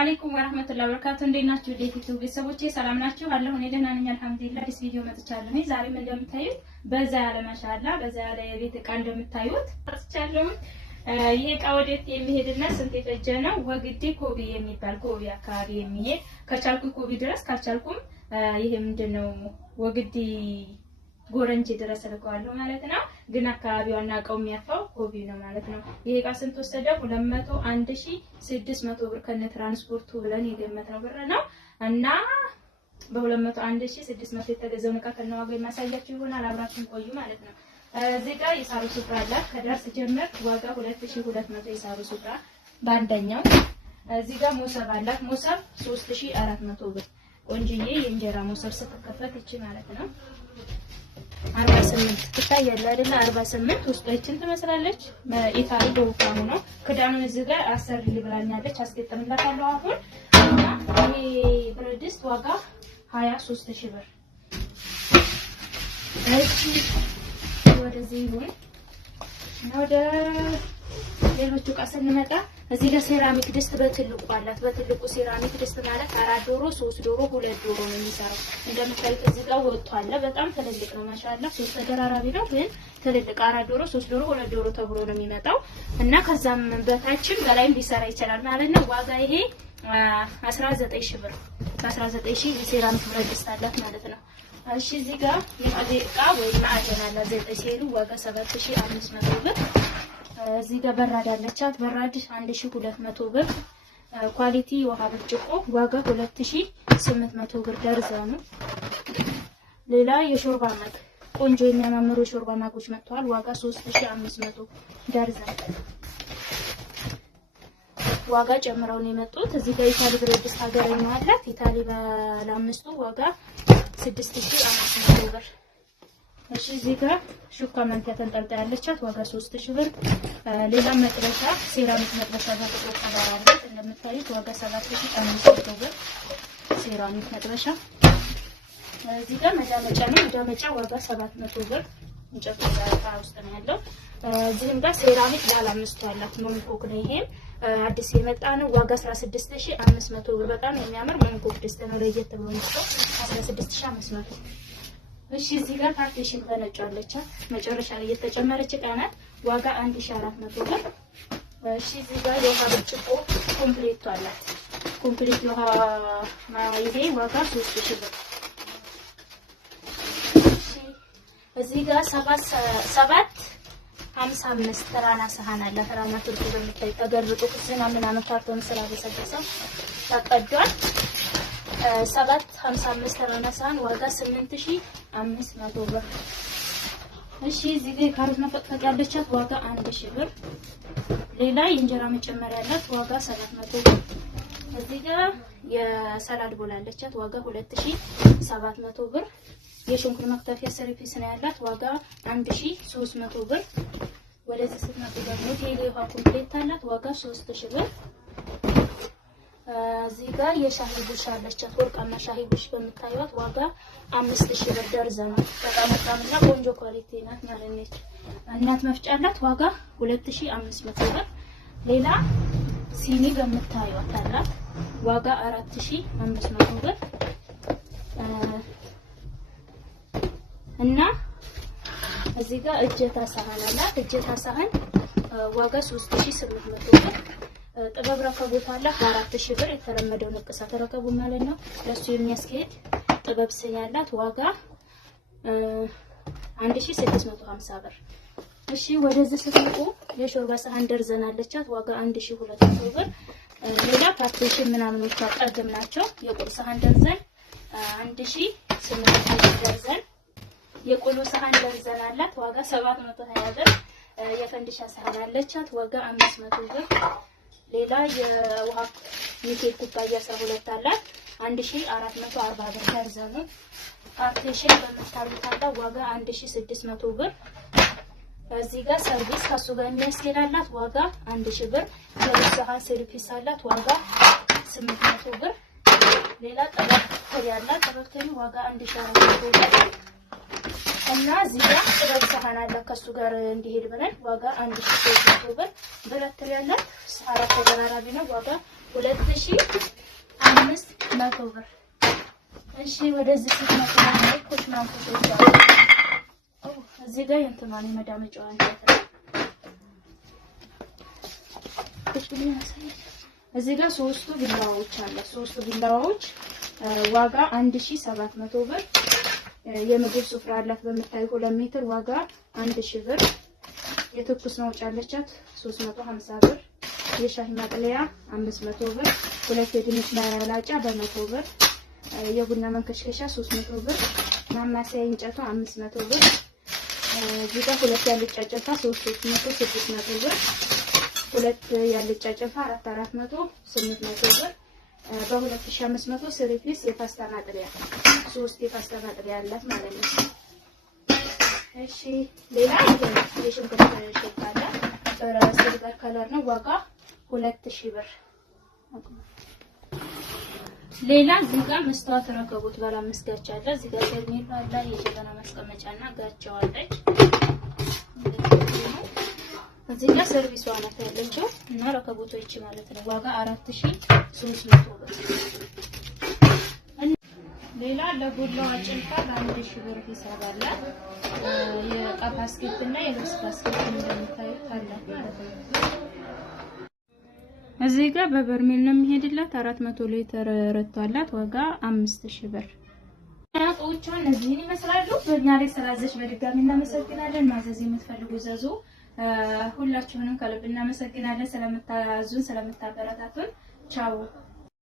አለይኩም ወራህመቱላሂ ወበረካቱ። እንዴት ናችሁ? ዩቲዩብ ቤተሰቦቼ ሰላም ናችሁ? አለሁ እኔ ደህና ነኝ አልሐምዱሊላህ። አዲስ ቪዲዮ መጥቻለሁ። ዛሬም እንደምታዩት በዛ ያለ ማሻአላ በዛ ያለ የቤት እቃ እንደምታዩት መጥቻለሁ። ይሄ እቃ ወዴት የሚሄድና ስንት የፈጀ ነው? ወግዲ ኮቢ የሚባል ኮቢ አካባቢ የሚሄድ ከቻልኩ ኮቢ ድረስ ካልቻልኩም ይሄ ምንድነው ወግዲ ጎረንጂ ድረስ ልቀዋለሁ ማለት ነው። ግን አካባቢውና እቃው የሚያፋው ኮቢ ነው ማለት ነው። ይሄ እቃ ስንት ወሰደው? 201,600 ብር ከነ ትራንስፖርቱ ብለን የገመትነው ብር ነው እና በ201,600 የተገዛውን እቃ ከነዋጋው የማሳያችሁ ይሆናል። አብራችሁን ቆዩ ማለት ነው። እዚህ ጋር የሳሩ ሱፍራ አለ። ከዳር ሲጀምር ዋጋ 2200 የሳሩ ሱፍራ በአንደኛው። እዚህ ጋር ሞሰብ አላት። ሞሰብ 3400 ብር ቆንጅዬ የእንጀራ ሞሰብ ስትከፈት እቺ ማለት ነው 48 ትታያለህ አይደለ? 48 ውስጥ እቺን ትመስላለች። ኢታሊ በወፍራሙ ነው። ክዳኑን እዚህ ጋር አሰርልኝ ብላኛለች። አስገጥምላታለሁ አሁን እና ይሄ ብረት ድስት ዋጋ 23000 ብር። እቺ ወደዚህ ይሁን ወደ ሌሎቹ እቃ ስንመጣ እዚህ ጋር ሴራሚክ ድስት በትልቁ አላት። በትልቁ ሴራሚክ ድስት ማለት 4 ዶሮ 3 ዶሮ 2 ዶሮ ነው የሚሰራው። እንደምታዩት እዚህ ጋር ወጥቷል። በጣም ትልልቅ ነው ማሻአላ። 3 ተደራራቢ ነው ግን ትልልቅ 4 ዶሮ 3 ዶሮ 2 ዶሮ ተብሎ ነው የሚመጣው እና ከዛም በታችም በላይም ሊሰራ ይችላል ማለት ነው። ዋጋ ይሄ 19000 ብር። በ19000 የሴራሚክ ብረት ድስት አላት ማለት ነው። እሺ እዚህ ጋር የእቃ ወይ ማዕደን አለ 9 ሴሩ ዋጋ 7500 ብር። እዚህ ጋር በራድ አለቻት። በራድ 1200 ብር። ኳሊቲ የውሃ ብርጭቆ ዋጋ 2800 ብር ደርዘኑ። ሌላ የሾርባ ማግ ቆንጆ የሚያማምሩ የሾርባ ማጎች መጥተዋል። ዋጋ 3500 ደርዘን። ዋጋ ጨምረው ነው የመጡት። እዚህ ጋር ኢታሊ ብረት ድስት ሀገረኛ አላት። ኢታሊ ባለአምስቱ ዋጋ 6500 ብር። እሺ እዚህ ጋር ሹካ መንፊያ ተንጠልጣይ ያለቻት ዋጋ 3000 ብር። ሌላ መጥበሻ ሴራሚክ መጥበሻ በጥቁር ከለር አላት። እንደምታዩት ዋጋ 7500 ብር ሴራሚክ መጥበሻ። እዚህ ጋር መዳመጫ ነው። መዳመጫ ዋጋ 700 ብር እንጨት እቃ ውስጥ ነው ያለው። እዚህም ጋር ሴራሚክ ባለ አምስቱ ያላት መንኮክ ነው። ይሄም አዲስ የመጣ ነው። ዋጋ 16500 ብር። በጣም የሚያምር መንኮክ ድስት ነው። ለየት ብሎ ነው 16500። እሺ እዚህ ጋር ፓርቲሽን በነጭ አለቻት። መጨረሻ ላይ የተጨመረች እቃ ናት። ዋጋ 1400 ብር። እሺ እዚህ ጋር የውሃ ብርጭቆ ኮምፕሊት አላት። ኮምፕሊት የውሃ ይሄ ዋጋ 3000 ብር። እሺ እዚህ ጋር 755 ተራና ሰሃን አለ። ተራና ትርቱ በሚታይ ተገርጦ ኩስና ምናምን ካርቶን ስራ በሰበሰው ተቀዷል። 755 ተራና ሰሃን ዋጋ 8500 ብር። እሺ እዚህ ጋር ካሮት መፈቅፈቅ ያለቻት ዋጋ 1000 ብር። ሌላ የእንጀራ መጨመሪያ ያላት ዋጋ 700 ብር። እዚህ ጋር የሰላድ ቦል አለቻት ዋጋ 2700 ብር። የሽንኩርት መክተፊያ ሰርቪስ ነው ያላት ዋጋ 1300 ብር። ወደዚህ ስትመጡ ደግሞ ቴሌ ውሃ ኮምፕሌት አላት ዋጋ 3000 ብር። እዚህ ጋር የሻሂ ቡሽ አለቻት ወርቃማ ሻሂ ቡሽ በምታዩት ዋጋ 5000 ብር ደርዘን። በጣም በጣምና ቆንጆ ኳሊቲ ናት ማለት ነች። እናት መፍጫ አላት ዋጋ 2500 ብር። ሌላ ሲኒ በምታዩት አላት ዋጋ 4500 ብር እና እዚህ ጋር እጀታ ሳህን አላት። እጀታ ሳህን ዋጋ 3800 ብር። ጥበብ ረከቦት አላት በ4000 ብር። የተለመደው ንቅሳት ረከቡ ማለት ነው። ለሱ የሚያስኬድ ጥበብ ስኒ ያላት ዋጋ 1650 ብር። እሺ ወደዚህ ስትመጡ የሾርባ ሳህን ደርዘን አለቻት ዋጋ 1200 ብር። ሌላ ፓርቲሽን ምናምኖች አቀርግም ናቸው። የቁርስ ሳህን ደርዘን 1800 ብር ደርዘን። የቆሎ ሳህን ደርዘን አላት ዋጋ 720 ብር። የፈንዲሻ ሳህን አለቻት ዋጋ 500 ብር። ሌላ የውሃ ኒኬል ኩባያ 12 አላት 1440 ብር ደርዘኑ። ፓርቲሽን በምታሉት አላት ዋጋ 1600 ብር። እዚህ ጋር ሰርቪስ ከሱ ጋር የሚያስኬዳላት ዋጋ 1000 ብር። የሳህን ሰርቪስ አላት ዋጋ 800 ብር። ሌላ ጠበብተሪ አላት። ጠበብተሪ ዋጋ 1400 ብር እና እዚህ ጋር ጥበብ ሳህን አለ ከሱ ጋር እንዲሄድ ብለን ዋጋ 1300 ብር። ብረት ትሪ ያላት አራት ተደራራቢ ነው ዋጋ 2500 ብር። እሺ ወደዚህ ስትመጣ ኮሽ ማንኮች አሉ። እዚህ ጋር እንትማኔ መዳመጫው አንተ እዚህ ጋር ሶስቱ ቢላዋዎች አለ። ሶስቱ ቢላዋዎች ዋጋ 1700 ብር። የምግብ ስፍራ አላት በምታዩ 2 ሜትር ዋጋ 1000 ብር። የትኩስ መውጫ አለቻት 350 ብር። የሻሂ ማጥለያ 500 ብር። ሁለት የድንች ማላጫ በ100 ብር። የቡና መንከሽከሻ 300 ብር። ማማሰያ እንጨቷ 500 ብር። እዚህ ጋር ሁለት ያልጫ ጨፋ 600 ብር። ሁለት ያልጫ ጨፋ 400 800 ብር። በ2500 ስሪፒስ የፓስታ ማጥለያ 3 የፓስታ ማጥለያ አላት ማለት ነው። እሺ ሌላ የሽንኩርት ሸቃላ በሲልቨር ከለር ነው ዋጋ 2000 ብር። ሌላ እዚህ ጋር መስታወት ረከቦት ባለ 5 ጋቻ አለ። እዚህ ጋር ሰርሜላ አለ። የጀበና ማስቀመጫና ጋቻው አለች። እዚህ ጋር ሰርቪሷ ናት ያለችው እና ረከቦቶች ማለት ነው ዋጋ 4300 ብር። ሌላ ለጎላዋ ጭልፋ በ1000 ብር ሂሳብ አለ። የእቃ ባስኬት እና የልብስ ባስኬት እንደምታዩት አለ ማለት ነው። እዚህ ጋር በበርሜል ነው የሚሄድላት 400 ሊትር ረቷላት ዋጋ 5000 ብር። እቃዎቿ እነዚህን ይመስላሉ። በእኛ ላይ ስላዘሽ በድጋሚ እናመሰግናለን። ማዘዝ የምትፈልጉ ዘዙ። ሁላችሁንም ከልብ እናመሰግናለን ስለምታዙን ስለምታበረታቱን። ቻው